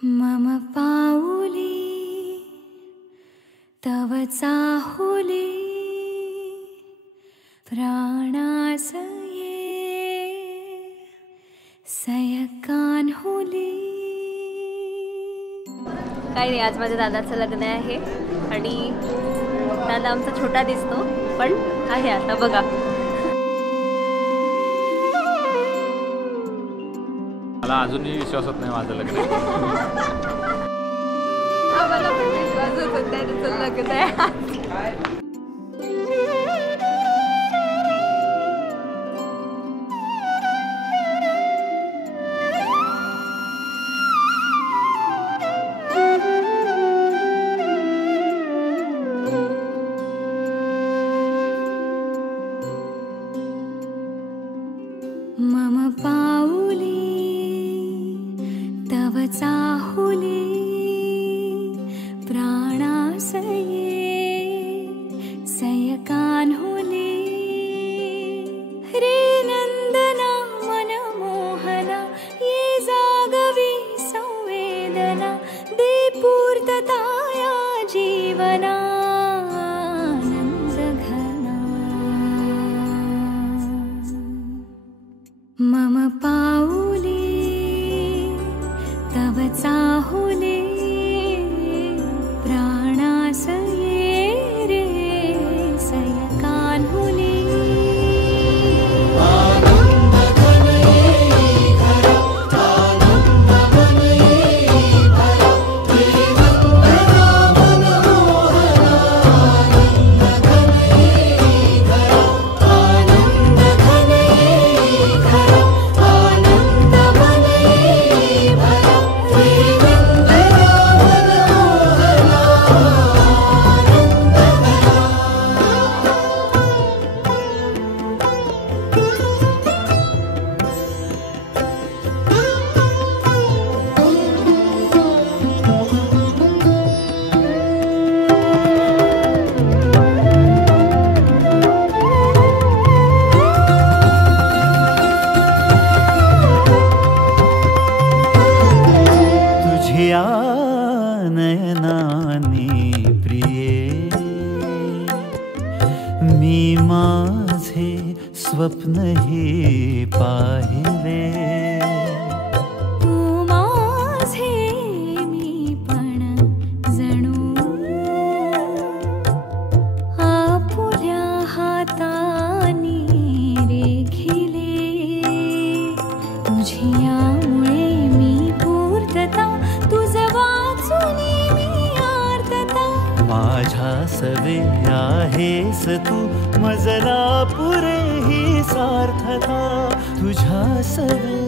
मम पाऊली तव चाहुली प्राणास ये सयकान्हुली. काही नाही, आज माझ्या दादाचं लग्न आहे आणि दादा आमचा छोटा दिसतो पण आहे. आता बघा, मला अजूनही विश्वासच नाही माझं लग्न आहे. आम्हाला पण विश्वासच होत नाही त्याचं लग्न आहे. मम पाऊली तव चाहुली प्राणास ये सयकान्हुली. रे नंदना मनमोहना ये जागवी संवेदना दे पूर्तता या जीवना. मम पाऊली तव चाहुली प्राणास ये रे सयकान्हुली. नयनानी प्रिये मी माझे स्वप्न हे पाहिले. तू माझे मी पण जणू आपुल्या हातानी रेखिले. तुझियामुळे मी पूर्तता तुझं वाचुनी मी आर्तता. माझ्या सवे आहेस तू मजला पुरे ही सार्थता. तुझ्या सवे